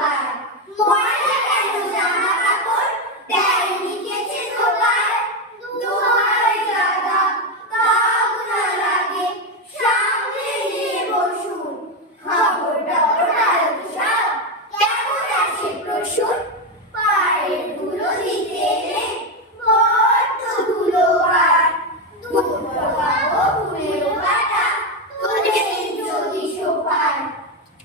Why?